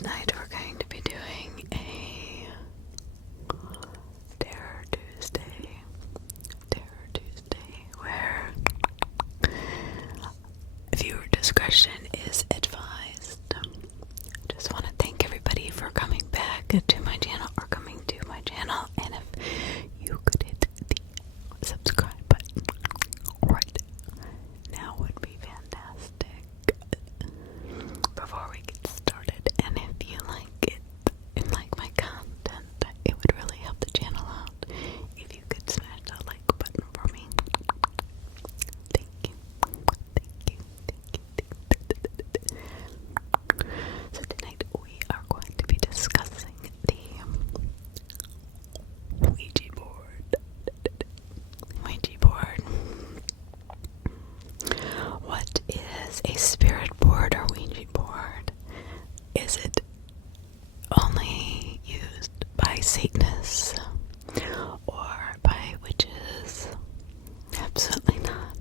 Tonight we're going to be doing a Terror Tuesday, where viewer discretion is advised. I just want to thank everybody for coming back to my channel or coming to my channel, and if you could hit the subscribe button right now would be fantastic. Before we get started, and if you like it and like my content, it would really help the channel out if you could smash that like button for me. Thank you. So tonight we are going to be discussing the Ouija board. What is a spirit board or Ouija board? Is it only used by Satanists or by witches? Absolutely not.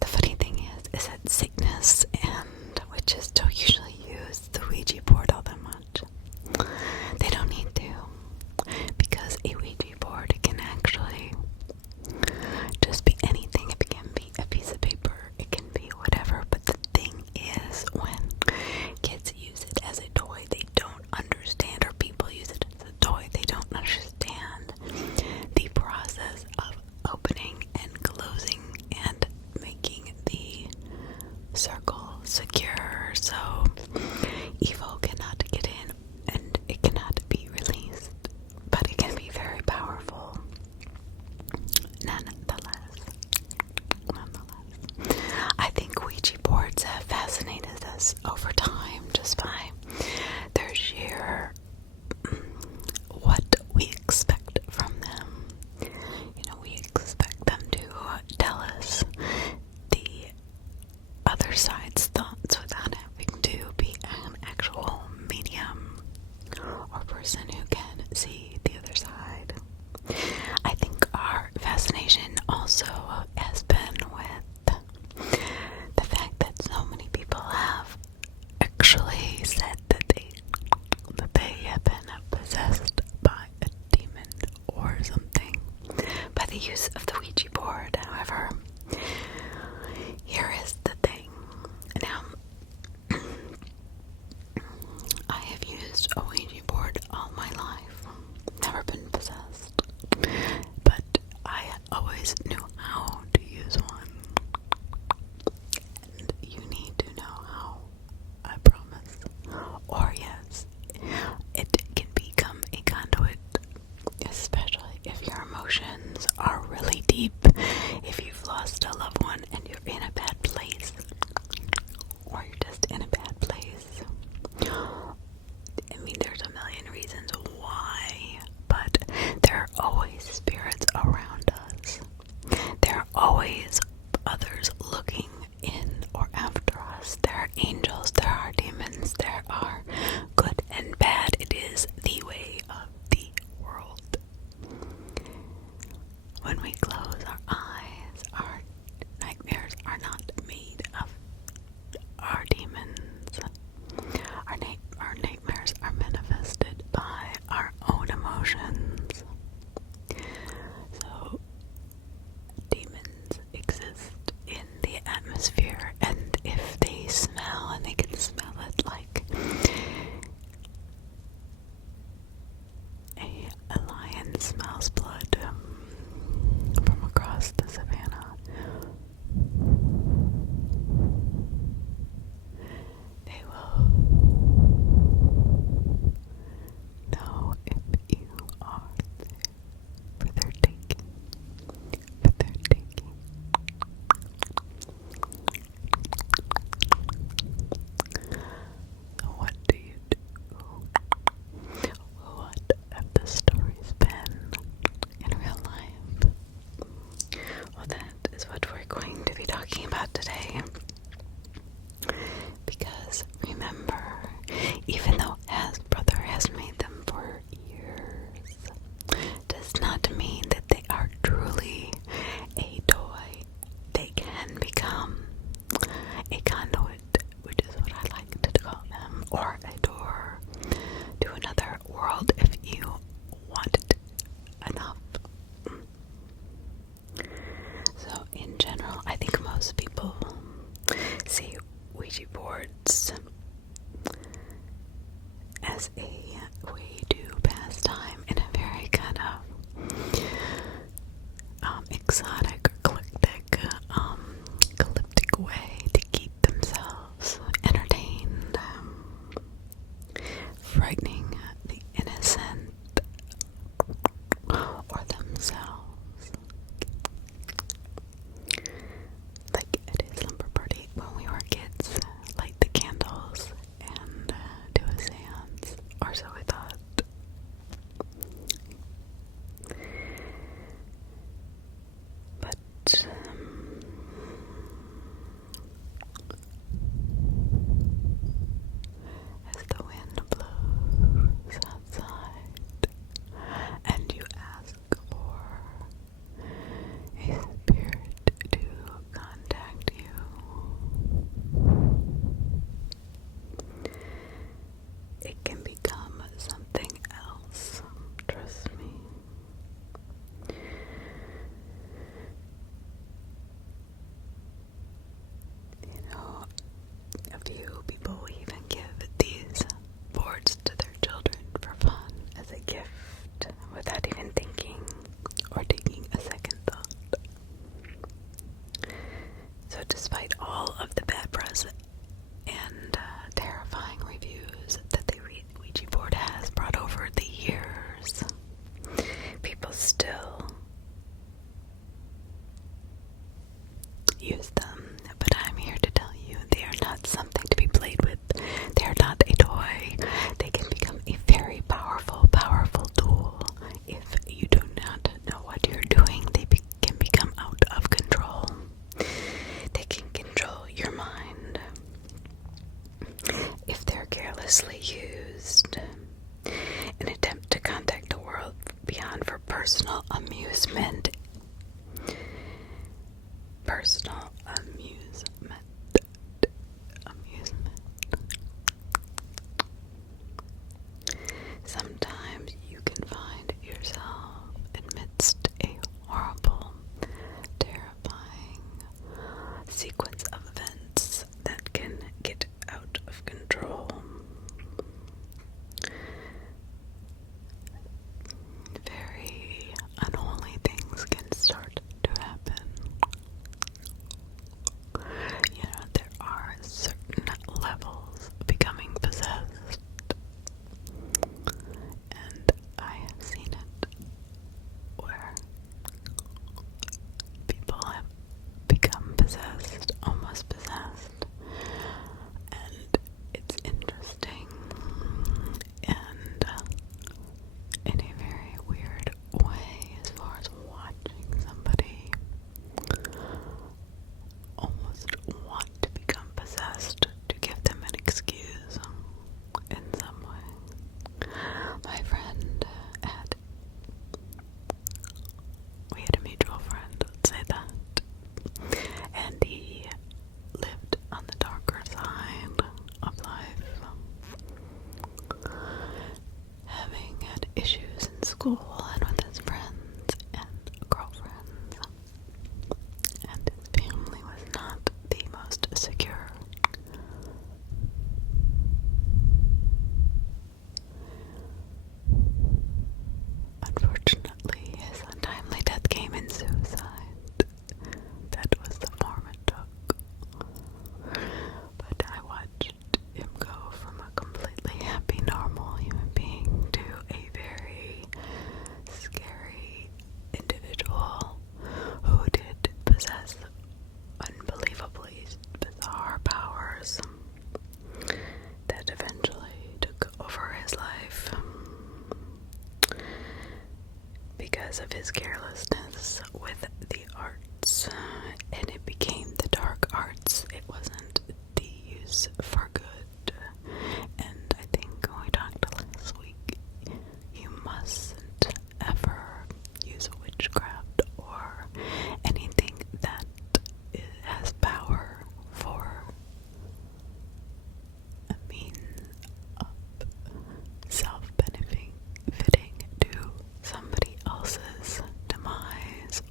The funny thing is that Satanists and witches don't usually use the Ouija board all that much. They don't need to, because a Ouija board can actually just be anything. It can be a piece of paper, it can be whatever, but the thing is, when kids use it as a toy, they don't understand, or people use it as a toy, they don't understand the process of opening and closing and making the circle secure, so evil cannot get in and it cannot be released, but it can be very powerful nonetheless. I think Ouija boards have fascinated us over time just by their sheer what we expect from them. We expect them to tell us the other side's thoughts without having to be an actual medium or person who can see the other side. I think our fascination also has been with the fact that so many people have actually said that they have been possessed by a demon or something by the use of the Ouija board. However, here is the thing. Now, I have used a Ouija board all my life. Never been possessed. But I always knew how to use one. And you need to know how, I promise. Or yes, it can become a conduit, especially if your emotions are really deep. If you've lost a loved one and you're in a bad place, or you're just in a bad place. I mean, there's as a way to pass time in a very kind of exotic, eclectic way to keep themselves entertained, frightening the innocent or themselves. Like at a slumber party when we were kids, light the candles and do a seance, or so we thought. But as the wind blows outside and you ask for a spirit to contact you, it can become something else, trust me. You know, a few people even give these boards to their children for fun as a gift without even thinking or taking a second thought. So despite all of the bad press and terrifying reviews that the Ouija board has brought over the years, people still use them. But I'm here to tell you they are not something to be played with. They are not a toy. They can become a very powerful tool. If you do not know what you're doing, they can become out of control. They can control your mind. If they're carelessly used, an attempt to contact the world beyond for personal amusement. Sometimes you can find yourself amidst a horrible, terrifying sequence of events that can get out of control. Very unholy things can start to happen. You know, there are certain levels of becoming possessed, and I have seen it where people have become possessed, almost possessed, and it's interesting and in a very weird way as far as watching somebody almost want to become possessed to give them an excuse in some way. My friend we had a mutual friend, let's say that, and he lived on the darker side of life, having had issues in school and with his friends and girlfriends, and his family was not the most secure. Unfortunately, his untimely death came in suicide. That was the form it took. But I watched him go from a completely happy, normal human being to a very scary individual who did possess unbelievably bizarre powers that eventually took over his life because of his carelessness with the arts, and it became the dark arts. It wasn't the use for good. And I think when we talked last week, you mustn't ever use witchcraft or anything that has power for a means of self-benefiting to somebody else's demise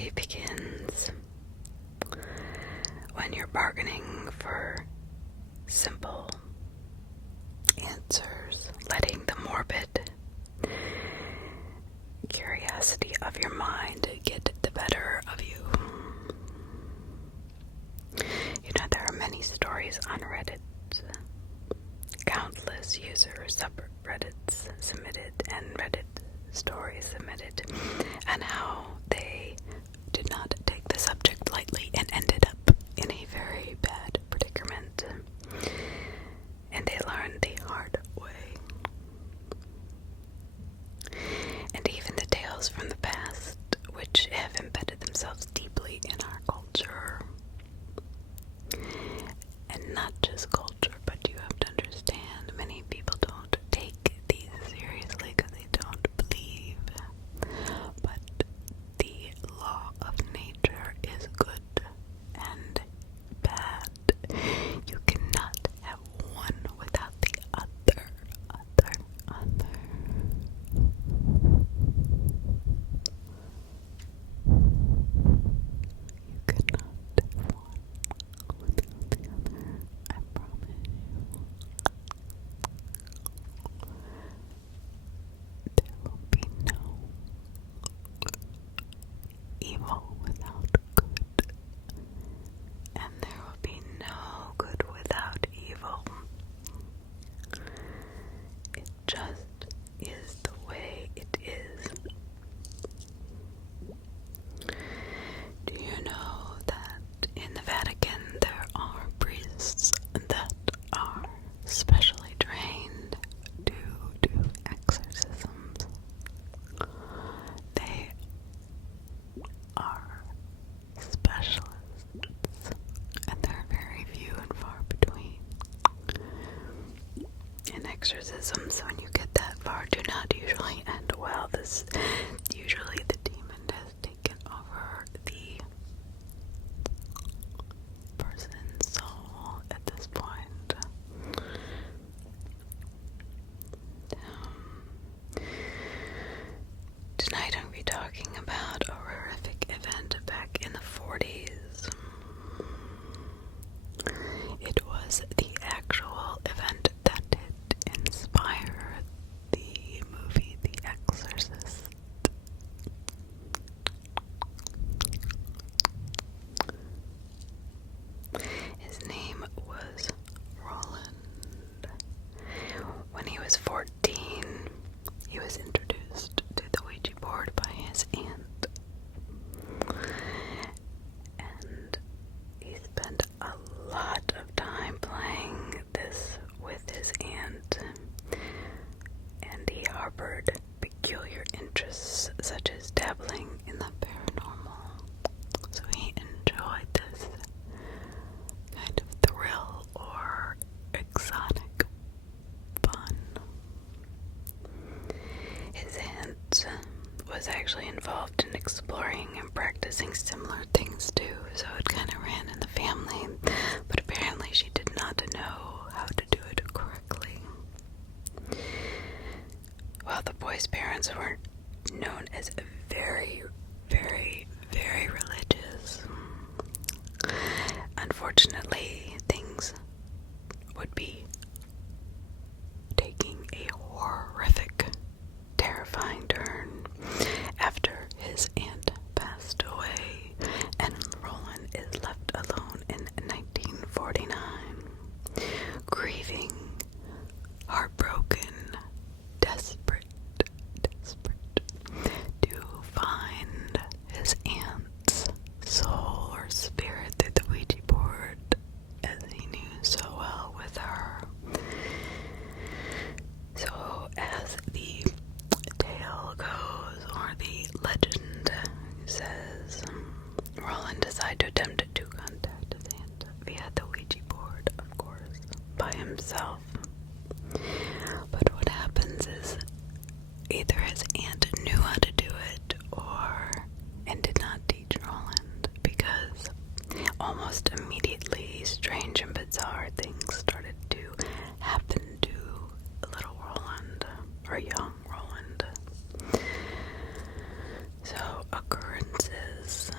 day begins when you're bargaining for simple answers, letting the morbid curiosity of your mind get the better of you. You know, there are many stories on Reddit. Countless users, subreddits submitted, and Reddit stories submitted, and how they did not take the subject lightly and ended up in a very bad predicament. And they learned the hard way. And even the tales from the past, which have embedded themselves deeply in our culture. And not just culture, but you have to understand, many people don't take these seriously because they don't believe. But the law of nature is good and bad. You cannot have one without the other. You cannot have one without the other. I promise you. There will be no evil without good, and there will be no good without evil. It just is the way it is. Do you know that in the Vatican there are priests that are specially trained to do exorcisms? They are specialists, and they're very few and far between. In exorcisms, when you get that far, do not usually end well. Usually the demon has taken over the person's soul at this point. Tonight I'm going to be talking about a horrific event back in the 40s. It was the actual event that did inspire the movie The Exorcist. His name was Roland. When he was 14, he was introduced to the Ouija board by his aunt. And he spent a lot of time playing this with his aunt. And he harbored peculiar interests such as dabbling in the paranormal. So he enjoyed this kind of thrill or exotic fun. His aunt was actually involved in exploring and practicing similar things too, so it kind of ran in the family, but apparently she did not know how to do it correctly. Well, the boy's parents were known as very, very, very religious. Unfortunately, things would be taking a horrific, terrifying turn after his aunt passed away and Roland is left alone in 1949, grieving, heartbroken, desperate to find his aunt's soul or spirit through the Ouija board, as he knew so well with her. So as the tale goes, or the legend says, Roland decided to attempt to contact his aunt via the Ouija board, of course, by himself. But what happens is either his aunt knew how to do it and did not teach Roland, because almost immediately strange and bizarre things started to happen to little Roland, or young Roland. So occurrences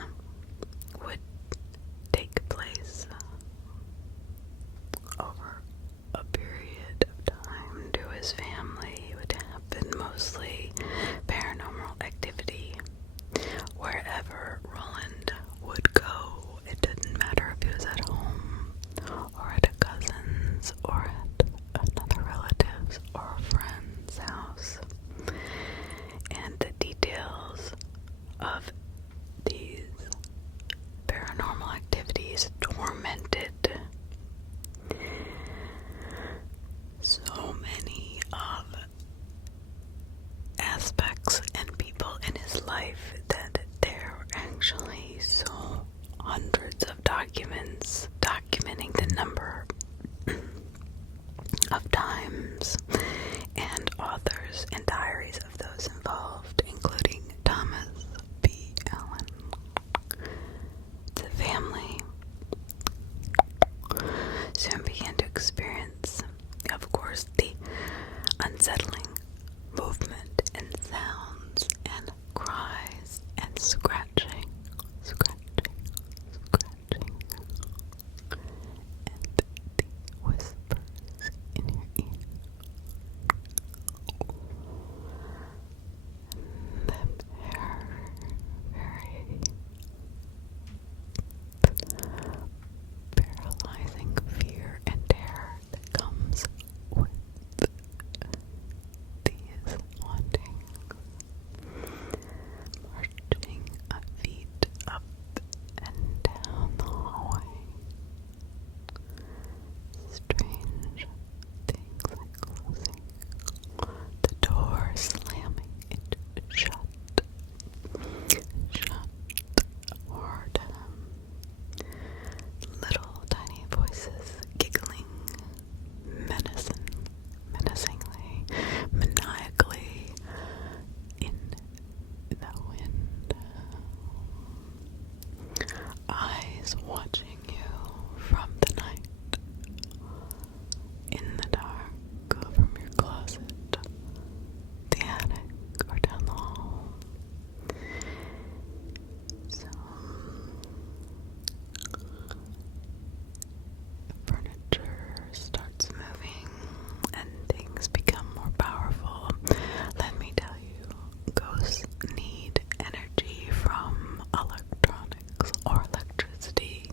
electronics or electricity,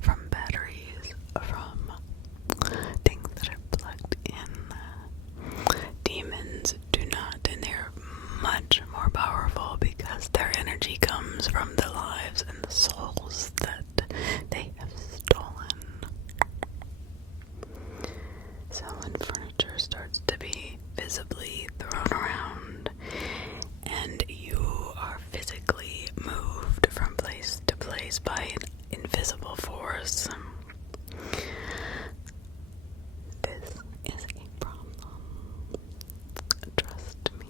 from batteries, from things that are plugged in. Demons do not, and they're much more powerful because their energy comes from the lives and the souls that they have stolen. So when furniture starts to be visibly thrown around and you are physically moved from place to place by an invisible force, this is a problem. Trust me.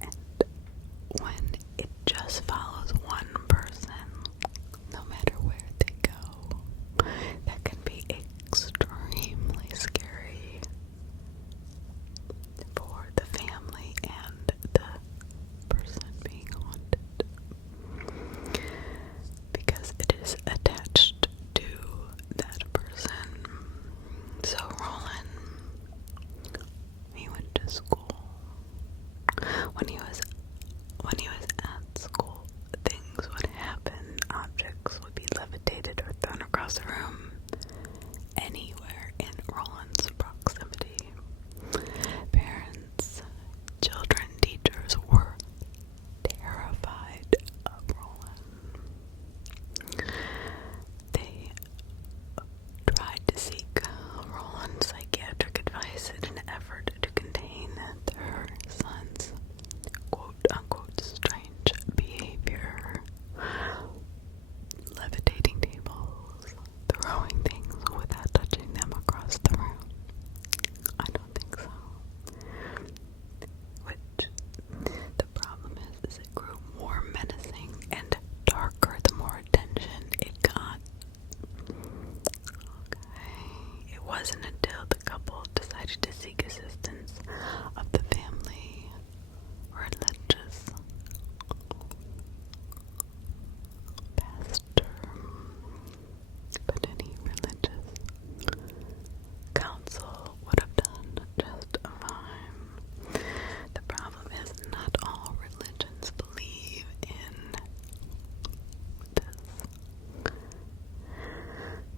And when it just follows one person, no matter where they go, that can be extremely scary for the family and the person being haunted, because it is attached to that person. So Roland, he went to school. When he was at school, things would happen. Objects would be levitated or thrown across the room anywhere in Roland's proximity. Parents, children, teachers were terrified of Roland. They tried to seek Roland's psychiatric advice in an effort to contain their son's quote-unquote strange behavior. Levitating tables, throwing things without touching them across the room. I don't think so. Which, the problem is it grew more menacing and darker the more attention it got. Okay, it wasn't until the couple decided to seek assistance of the family religious pastor, but any religious counsel would have done just fine. The problem is not all religions believe in this.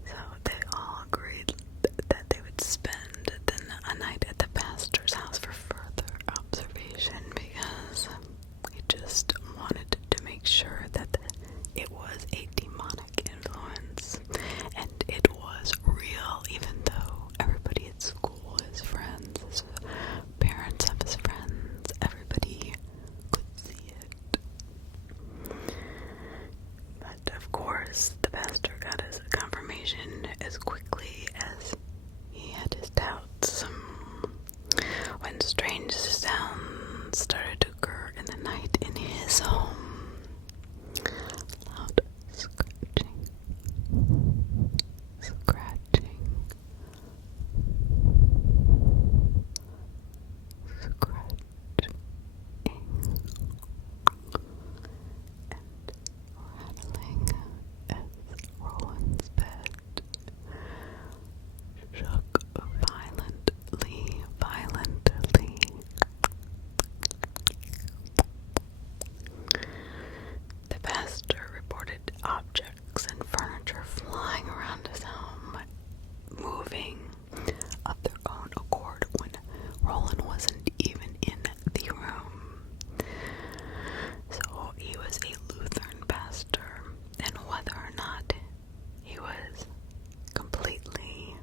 So they all agreed that they would spend a night at the pastor's house for further observation, because we just wanted to make sure that it was a demonic influence and it was real, even though everybody at school, his friends, his parents of his friends, everybody could see it. But of course, the pastor got his confirmation as quickly as he had his doubts. When strange sounds started to occur in the night in his home, loud scratching, and rattling as Roland's bed shook violently. The pastor reported objects and furniture flying around his home, moving of their own accord when Roland wasn't even in the room. So he was a Lutheran pastor, and whether or not he was completely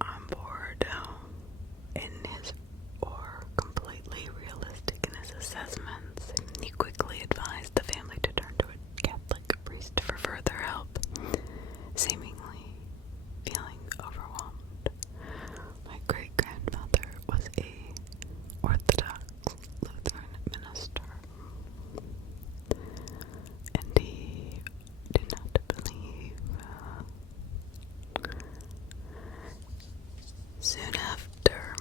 on board in his, or completely realistic in his assessments, he quickly advised the family to turn to a Catholic priest for further help, seemingly feeling overwhelmed. My great-grandfather was a Orthodox Lutheran minister, and he did not believe. Soon after,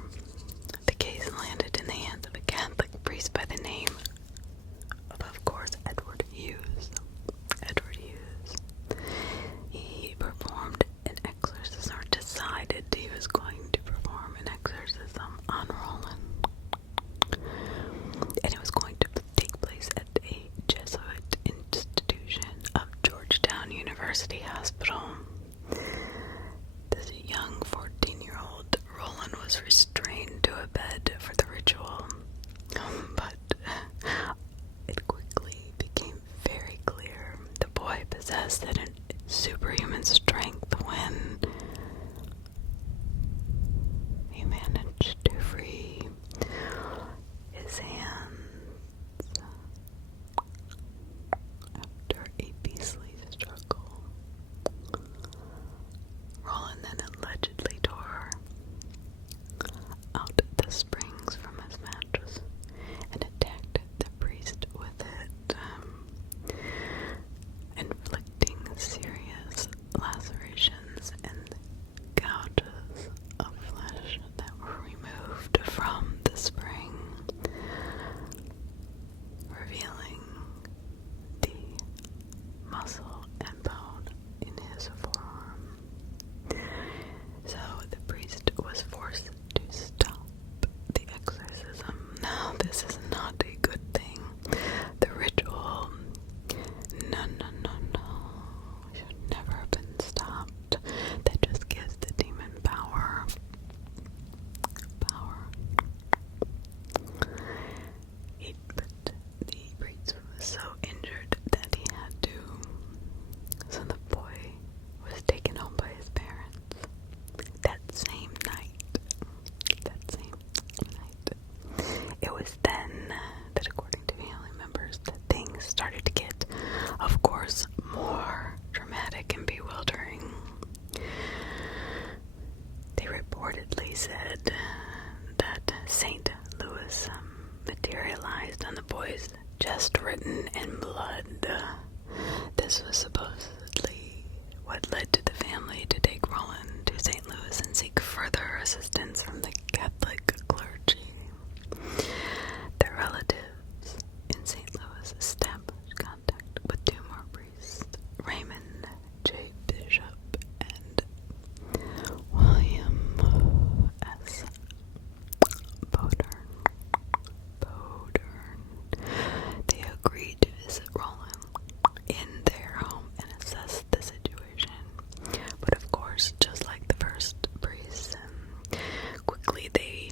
the case landed in the hands of a Catholic priest by the name of course, this is not a good thing. The ritual, no, should never have been stopped. That just gives the demon power. But the priest was so injured that he had to. So the boy was taken home by his parents that same night. It was then that, according to family members, that things started to get, of course, more dramatic and bewildering. They reportedly said that St. Louis materialized on the boy's chest, written in blood. This was supposedly what led to the family to take Roland to St. Louis and seek further assistance from the Catholic clergy. The relatives in St. Louis established contact with two more priests, Raymond J. Bishop and William S. Bodern. They agreed to visit Roland in their home and assess the situation. But of course, just like the first priests, quickly they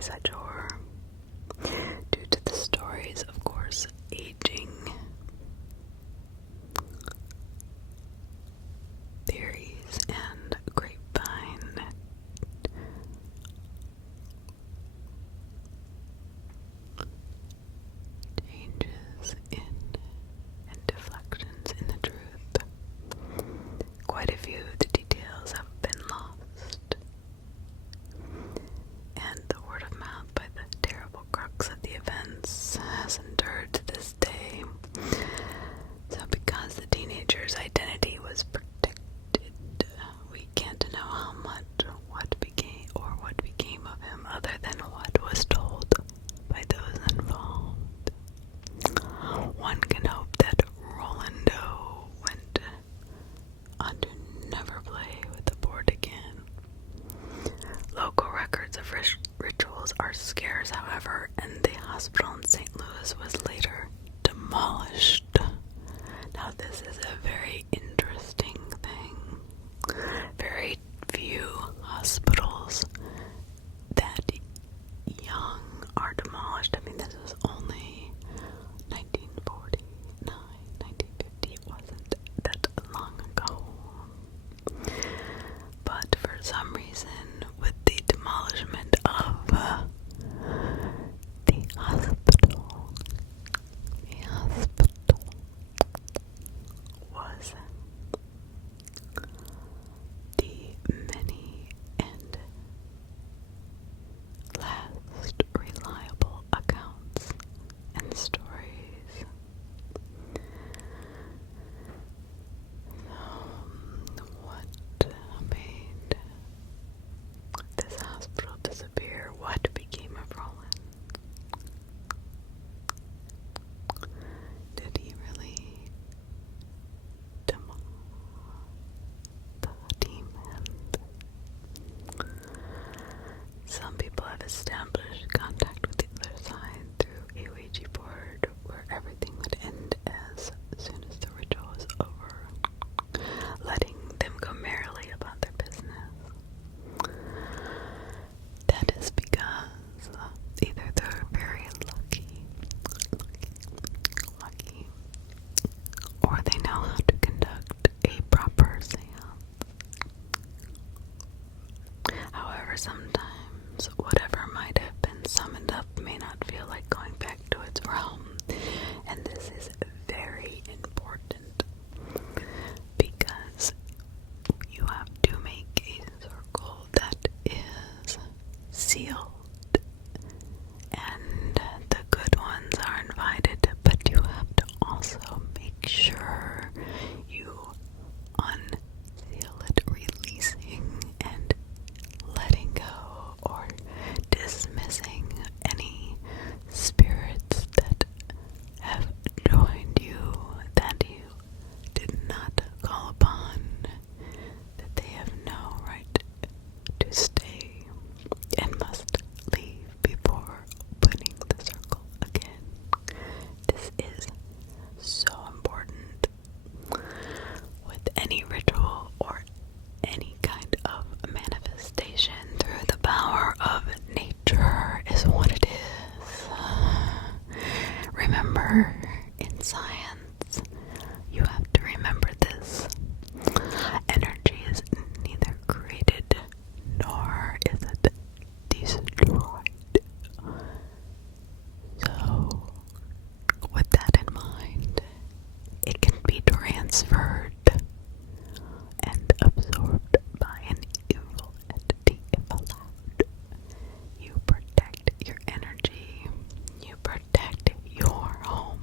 by such horror due to the stories, of course, aging. Theories and grapevine changes in and deflections in the truth. Quite a few of the details have been lost, and the word of mouth by the terrible crux of the events has endured to this day. So because the teenager's identity was protected, we can't know how much what became of him other than what was told by those involved. One can hope that Rolando went on to never play with the board again. Local records of rituals are scarce, however, and the hospital in St. Louis was later demolished. Now, this is a very interesting thing. Very few hospitals that young are demolished. I mean, this was only 1949, 1950. It wasn't that long ago. But for some reason, with the demolishment of the hospital was the many and last reliable accounts and stories. What made this hospital disappear? What became of Roland? Did he really demolish the demon? Some people have established contact with the other side through a Ouija board where everything would end as soon as the ritual was over, letting them go merrily about their business. That is because either they're very lucky, or they know how to conduct a proper seance. However, sometimes whatever might have been summoned up may not feel like going back to its realm, and this is very important because you have to make a circle that is sealed, and the good ones are invited, but you have to also make sure you unseal it, releasing and letting go or dismissing any spirits that have joined you that you did not call upon, that they have no right to stay and must leave before opening the circle again. This is so important with any ritual or any kind of manifestation through the power of nature is what it is. Remember, in science, you have to remember this. Energy is neither created nor is it destroyed. So, with that in mind, it can be transferred and absorbed by an evil entity if allowed. You protect your energy, you protect your home,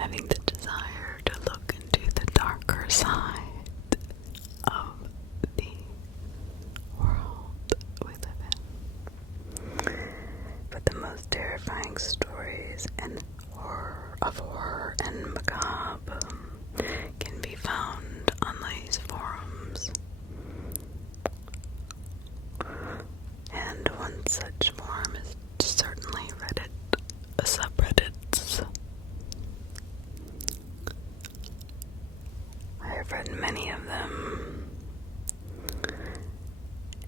having the desire to look into the darker side of the world we live in. But the most terrifying stories and horror and macabre can be found on these forums. And one such forum is certainly Reddit subreddits. I have read many of them,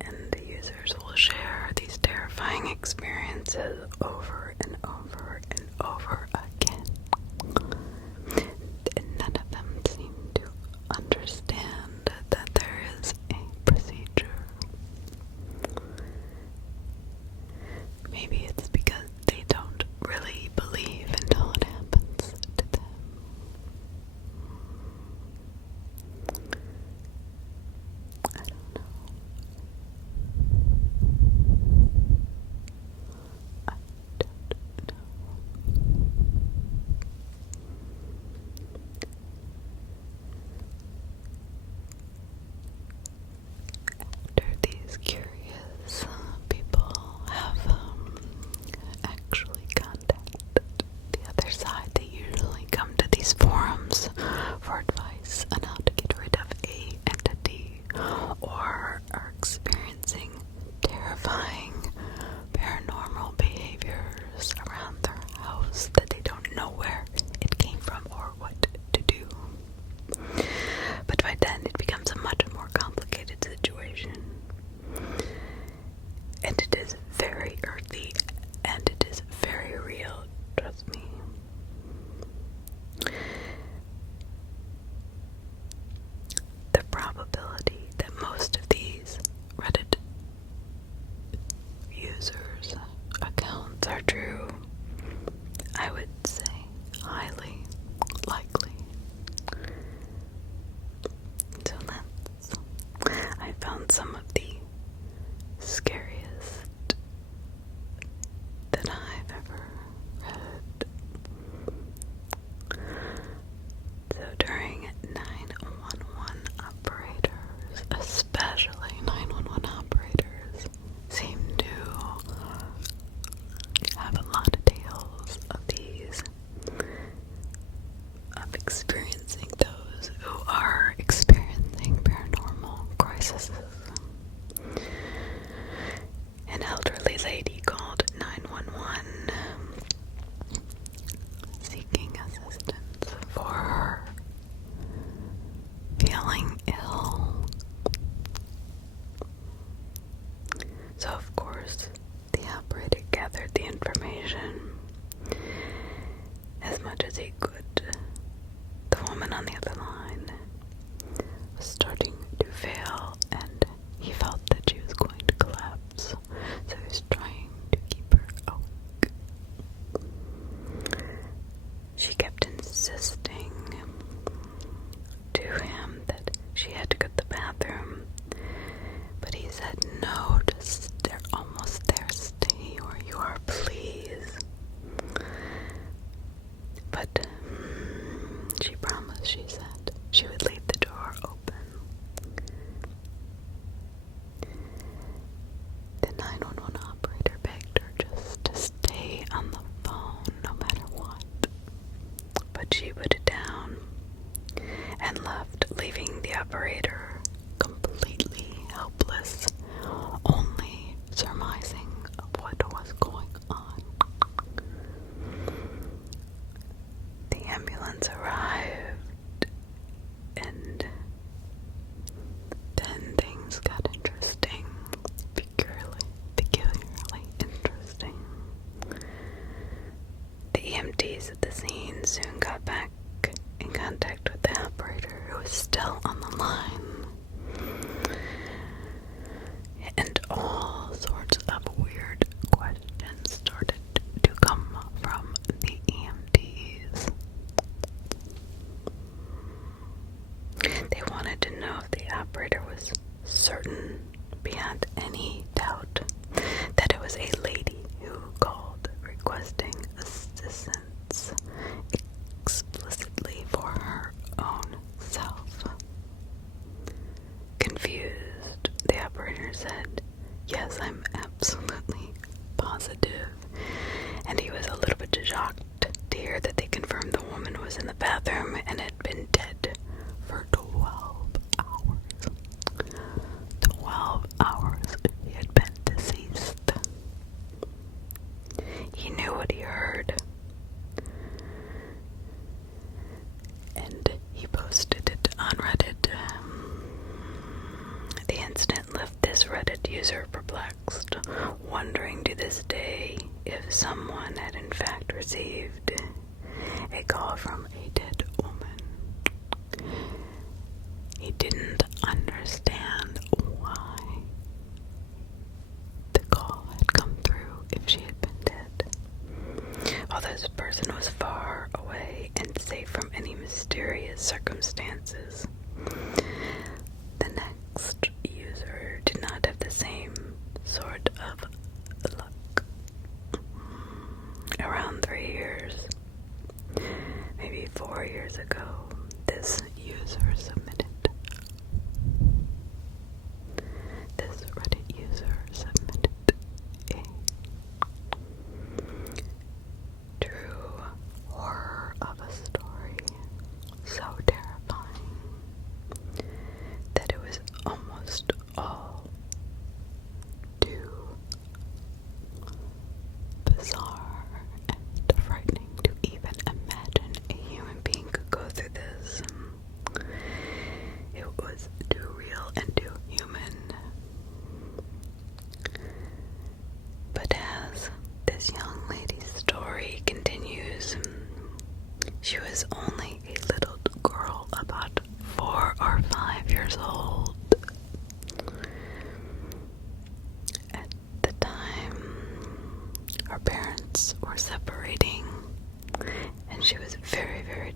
and the users will share these terrifying experiences over and over and over again. And none of them seem to understand that there is a procedure. Maybe it's because they don't really believe until it happens to them. I don't know. I don't know. After these curious people have actually contacted the other side, they usually come to these forums for advice on how to get rid of a entity, or are experiencing terrifying paranormal behaviors around their house that they don't know where it came from or what to do. But by then it becomes a much more complicated situation. And it is very earthy, and it is very real, trust me. The probability that most of these Reddit users' accounts are true, I would say highly likely. So I found some of the scariest that I've ever read. So during 911 operators, especially 911 operators, seem to have a lot of tales of these, of experiencing those who are experiencing paranormal crises. An elderly lady called 911 seeking assistance for her feeling ill. So of course the operator gathered the information as much as he could. The woman on the other line was starting to fail, and he felt that she was going to collapse, so he was trying to keep her awake. She kept insisting to him that she had to go to the bathroom, but he said, "No, they're almost there, stay where you are, please." But she promised, she said, she would leave the door open. The 911 operator begged her just to stay on the phone no matter what. But she put it down and left, leaving the operator completely helpless, only surmising what was going on. The ambulance arrived, and then things got interesting, peculiarly interesting. The EMTs at the scene soon got back in contact with the operator, who was still on the line. And all sorts of weird questions started to come from the EMTs. They wanted to know if the operator was certain, beyond any doubt, that it was a lady who called requesting assistance, explicitly was in the bathroom and had been dead for 12 hours. 12 hours he had been deceased. He knew what he heard, and he posted it on Reddit. The incident left this Reddit user perplexed, wondering to this day if someone had in fact received a call from a dead woman. He didn't understand why the call had come through if she had been dead. While this person was far away and safe from any mysterious circumstances, the next user did not have the same sort of luck. Around 3 years, maybe 4 years ago, this user submitted. This Reddit user submitted a true horror of a story, so terrifying that it was almost all too bizarre and frightening to even imagine a human being could go through this. It was too real and too human. But as this young lady's story continues, she was only a little girl, about 4 or 5 years old. At the time, her parents were separating, and she was very, very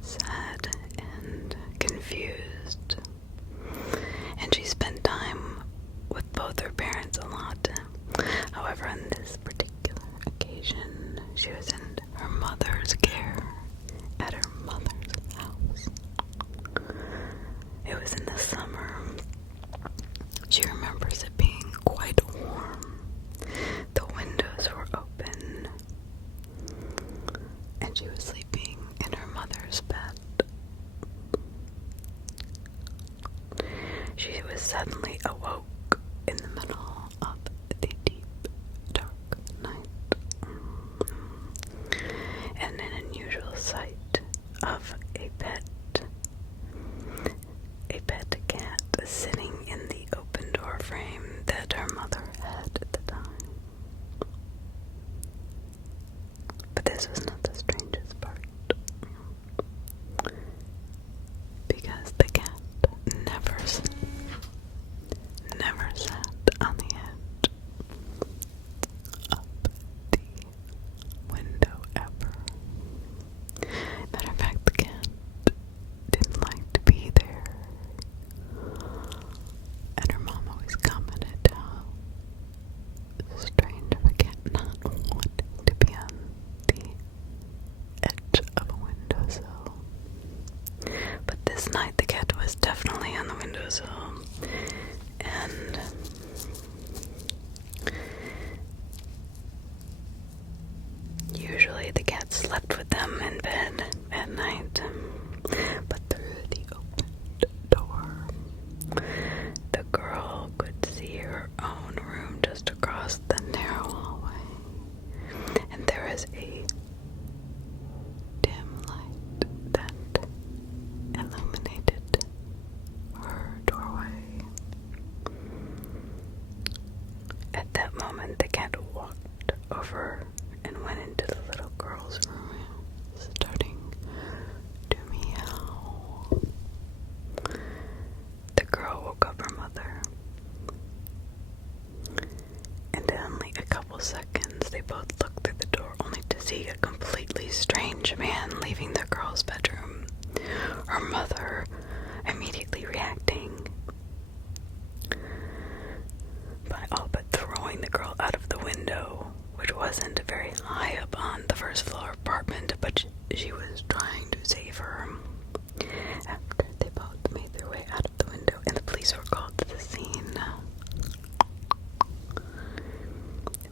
sad and confused. And she spent time with both her parents a lot. However, on this particular occasion, she was in her mother's care at her mother's house. It was in the summer. She remembers it being quite warm. The windows were open, and she was sleeping in her mother's bed. She was suddenly awoke in the middle of the deep, dark night, and an unusual sight of a pet cat sitting in the open door frame that her mother had at the time. But this was not the strangest part, because the cat never sat on the edge of the window ever. Matter of fact, the cat didn't like to be there, and her mom always commented how strange of a cat not wanting to be on the edge of a windowsill. But this night the cat was definitely on the windowsill, and usually the cat slept with them in bed at night, but through the opened door, the girl could see her own room just across the narrow hallway, and there was a dim light that illuminated her doorway. At that moment, the cat walked over and went into the little girl's room, starting to meow. The girl woke up her mother, and in only a couple seconds, they both looked through the door, only to see a completely strange man leaving the girl's bedroom. Her mother immediately reacting by all but throwing the girl out of the window, which wasn't very high up on the first floor apartment, but she was trying to save her. After they both made their way out of the window and the police were called to the scene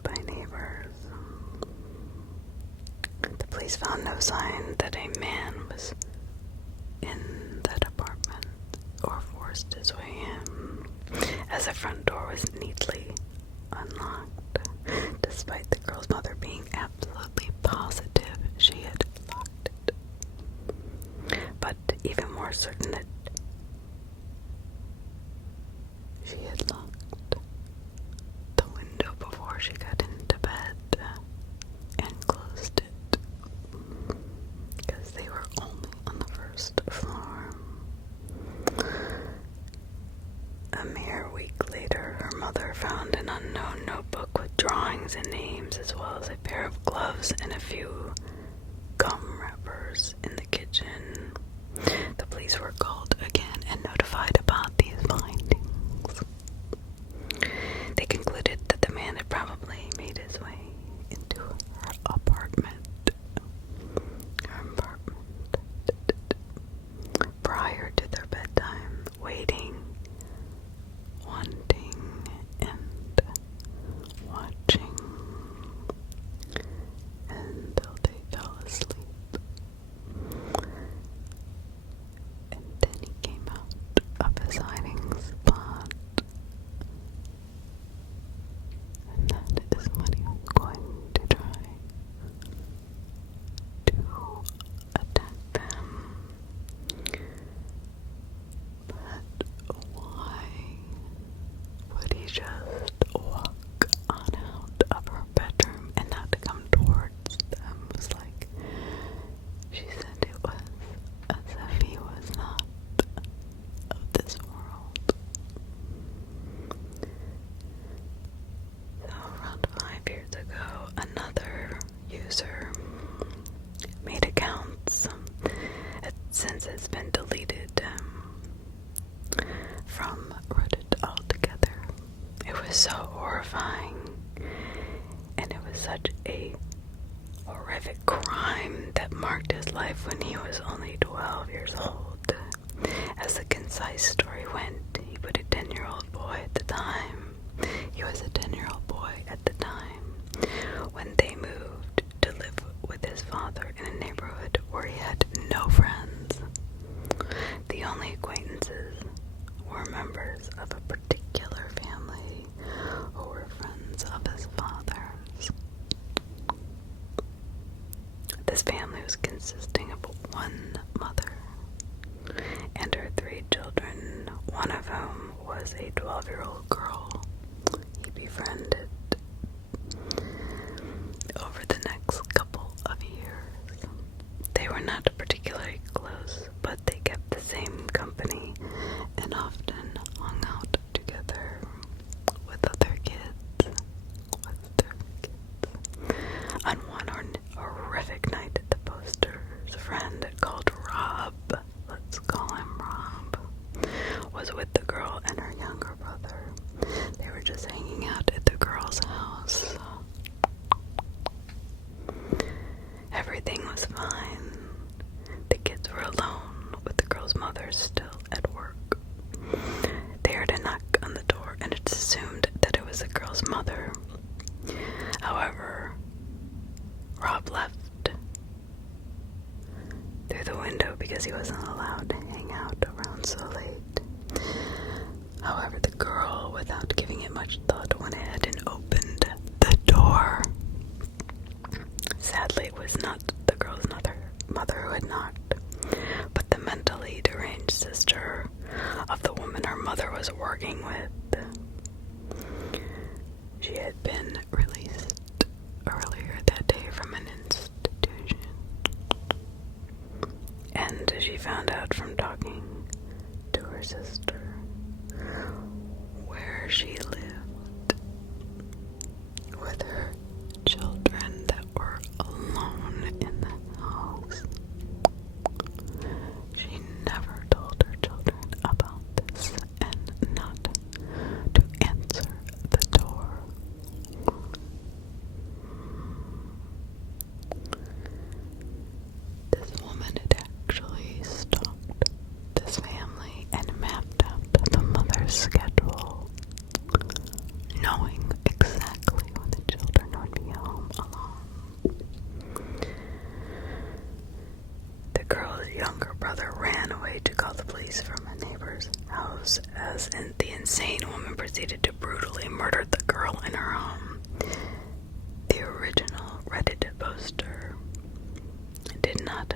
by neighbors, the police police found no sign that a man was in that apartment or forced his way in, as the front door was neatly unlocked, despite the girl's mother being absolutely positive she had locked it. But even more certain that she had locked the window before she got into bed and closed it, because they were only on the first floor. A mere week later, her mother found an unknown notebook with drawings and names, as well as a pair of gloves and a few gum wrappers in the kitchen. The police were called again and notified about these findings. They concluded that the man had probably made his way into her apartment. Prior to their bedtime, waiting, wanting, and watching until they fell asleep. And then he came out of his hiding spot. And that is when he was going to try to attack them. But why would he just walk on out of her bedroom and not come towards them? It was like, she said it was as if he was not of this world. So around 5 years ago, another user made accounts. Since it's been deleted from Reddit altogether. It was so horrifying, and it was such a horrific crime that marked his life when he was only 12 years old. As the concise story went, he put a 10-year-old boy at the time. He was a 10-year-old boy at the time when they moved to live with his father in a neighborhood where he had no friends. The only acquaintances were members of a particular family who were friends of his father's. This family was consisting of one mother and her 3 children, one of whom was a 12-year-old girl he befriended. Over the next couple of years, they were not particularly close, but they kept the same company and often hung out together with other kids. On one horrific night, the poster's friend called Rob, let's call him Rob, was with the girl and her younger brother. They were just hanging out at the girl's house. Everything was fine. The kids were alone, with the girl's mother still at work. They heard a knock on the door, and it's assumed that it was the girl's mother. However, Rob left through the window because he wasn't allowed to hang out around so late. However, the girl, without giving it much thought, went ahead and opened the door. Sadly, it was not the girl's mother who had knocked, but the mentally deranged sister of the woman her mother was working with. She had been released earlier that day from an institution, and she found out from talking to her sister where she lived with her children that were alone in the house. She never told her children about this, and not to answer the door. This woman had actually stalked this family and mapped out the mother's schedule to call the police from a neighbor's house as the insane woman proceeded to brutally murder the girl in her home. The original Reddit poster did not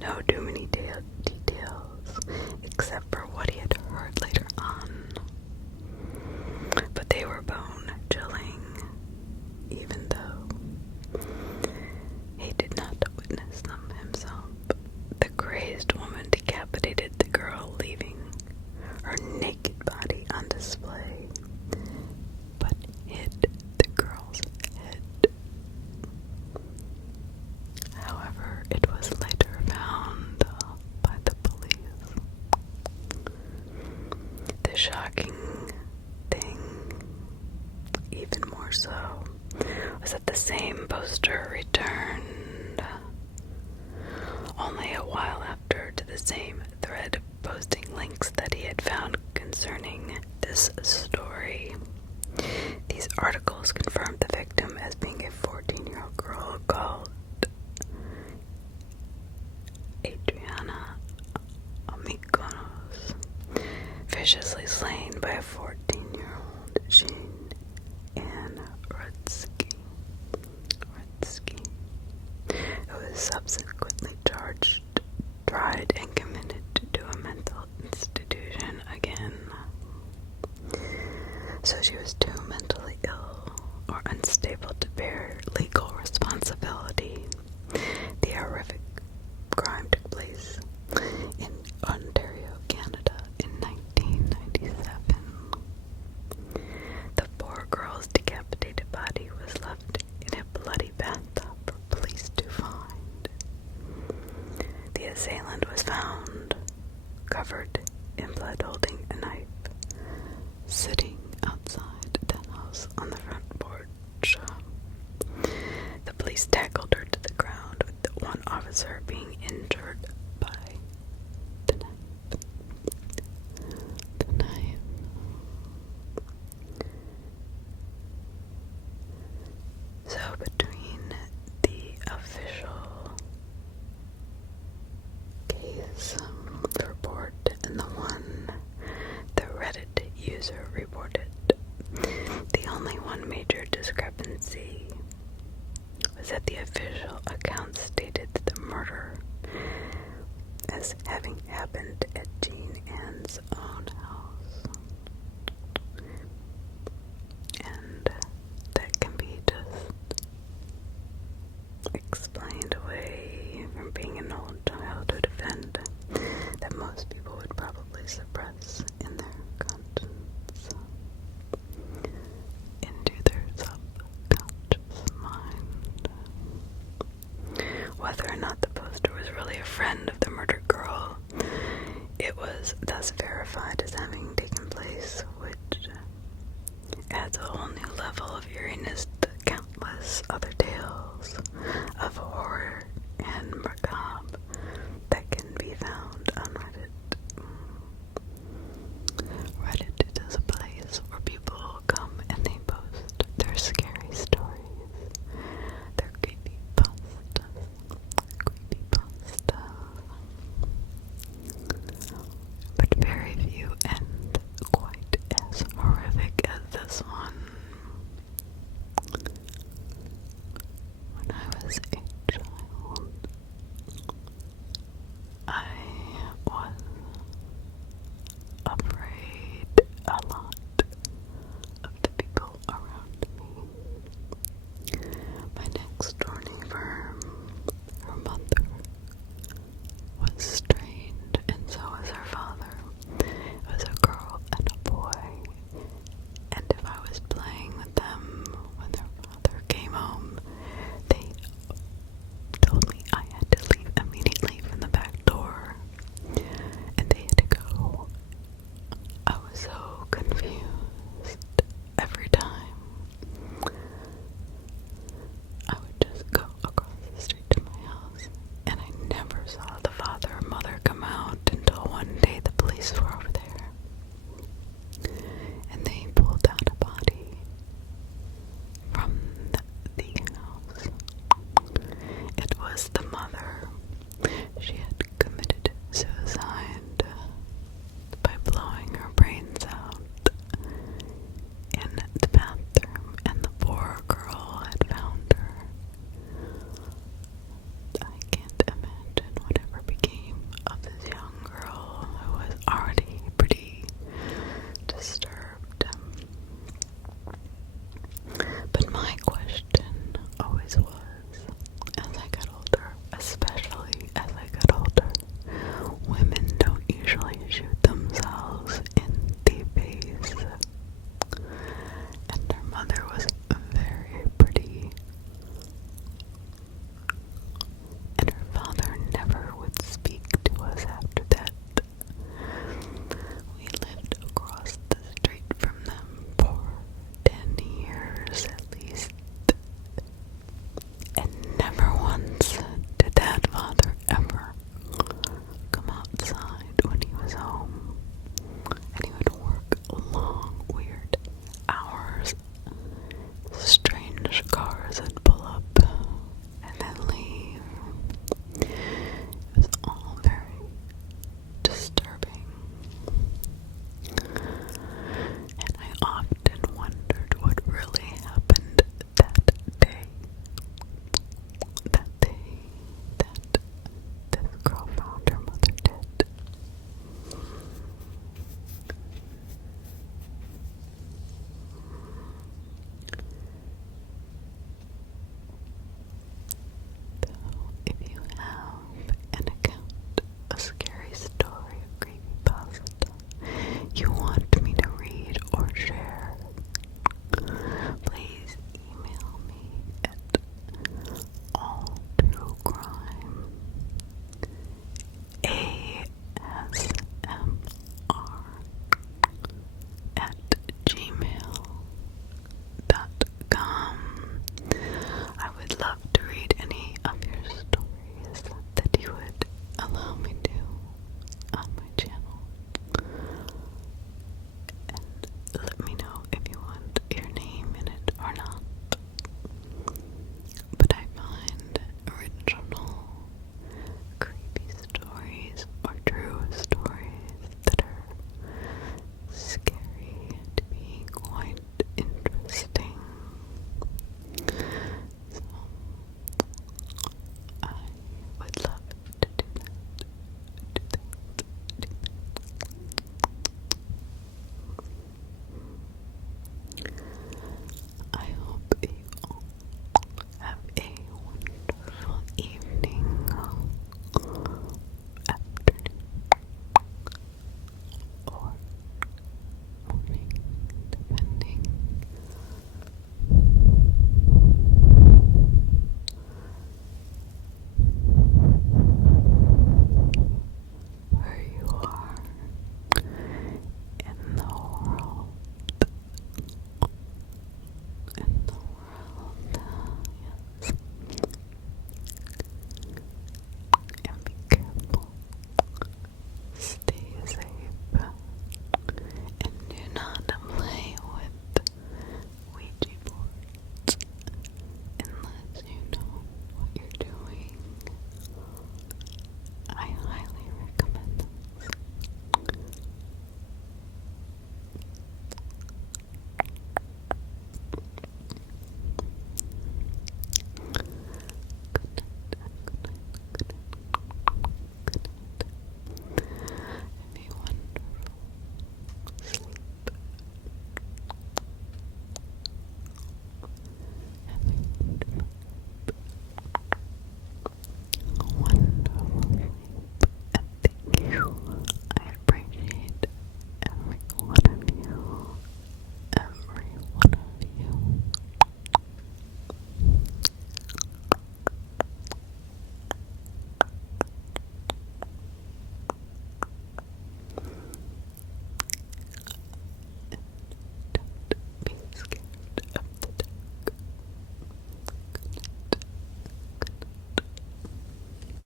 know too many details except for what he had heard later on, but they were bone-chilling, even though he did not witness them himself. The crazed woman decapitated the girl, leaving her naked body on display, but hid the girl's head. However, it was later found by the police. The shocking thing, even more so, was that the same poster returned only a while after to the same thread, posting links that he had found concerning this story. These articles confirmed the victim as being a 14-year-old girl called Adriana Amikonos, viciously slain by a 14-year-old Jean Ann Rutsky, who was subsequently charged, tried, and committed to a mental institution again. So she was too mentally ill or unstable to bear legal responsibility. The horrific crime took place in Ontario, Canada in 1997. The poor girl's decapitated body was left in a bloody bathtub for police to find. The assailant was found covered in blood, holding a knife, sitting outside the house on the front porch. The police tackled her to the ground, with the one officer being injured by the knife. So between the official case report and the one the Reddit user reported, the only one major discrepancy was that the official account stated the murder as having happened at Jean Ann's own house. And that can be just explained away from being an old childhood event that most people would probably suppress in their conscience, into their subconscious mind. Whether or not the poster was really a friend of the murdered girl, it was thus verified as having taken place, which adds a whole new level of eeriness to countless other tales of horror and macabre that can be found on Reddit. Reddit is a place where people come and they post their scary stories, their creepypastas, but very few end quite as horrific as this one. When I was a child, I was afraid a lot of the people around me. My next door neighbor, her mother, was strange, and so was her father. It was a girl and a boy, and if I was playing with them when their father came home, they told me I had to leave immediately from the back door, and they had to go. I was so confused every time. I would just go across the street to my house, and I never saw the father or mother come out until one day the police were over